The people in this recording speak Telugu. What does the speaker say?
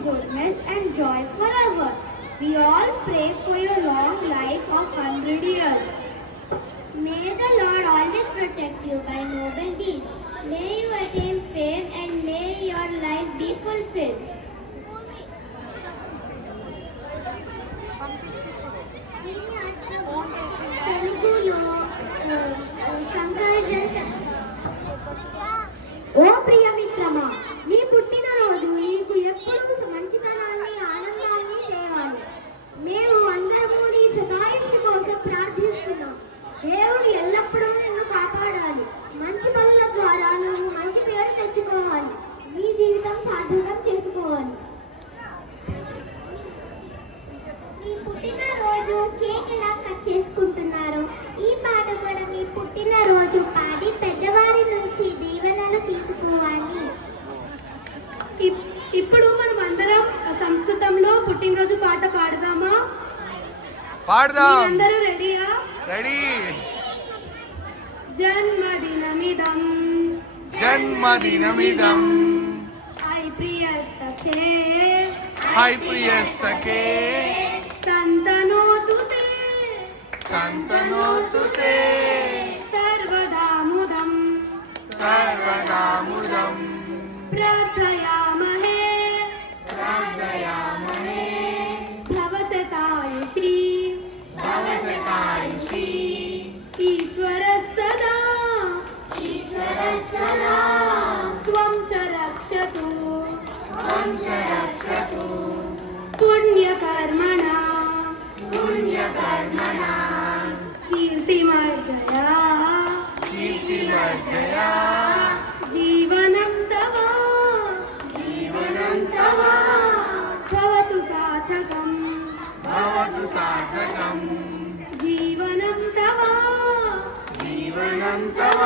goodness and joy forever. We all pray for your long life of 100 years. May the Lord always protect you by noble deeds. May you attain fame and may your life be fulfilled. ఓ ప్రియ మిత్రమా, నీ పుట్టినరోజు నీకు ఎప్పుడూ మంచితనాన్ని ఆనందాన్ని తేవాలి. మేము అందరము నీ శతాయుష్షు కోసం ప్రార్థిస్తున్నాం. దేవుడు ఎల్లప్పుడూ నిన్ను కాపాడాలి. మంచి పనుల ద్వారా నువ్వు మంచి పేరు తెచ్చుకోవాలి. నీ జీవితం సార్థకం చేసుకోవాలి. మీ పుట్టినరోజు కేక్ ఎలా కట్ చేసుకుంటున్నారు? ఈ పాట కూడా మీ పుట్టినరోజు పాడి పెద్దవారి నుంచి దీవెనలు తీసుకోవాలి. ఇప్పుడు మనం అందరం సంస్కృతంలో పుట్టినరోజు పాట పాడదామా? పాడదాం. అందరూ రెడీయా? రెడీ. జన్మదినమిదం జన్మదినమిదం హై ప్రియ సఖే హై ప్రియ సఖే సంతనోతు తే సంతనోతు తే సర్వదా ముదం సర్వదా ముదం ప్రార్థయామహే ప్రార్థయామహే భవసతాయుషీ భవసతాయుషీ ఈశ్వర సదా త్వం చ రక్షతు త్వం చ రక్షతు పుణ్యకర్మణా పుణ్యకర్మణా కీర్తిమర్జయా కీర్తిమర్జయా జీవనం తవ జీవనం తవ భవతు సార్థకం భవతు సార్థకం జీవనం తవ జీవనం తవ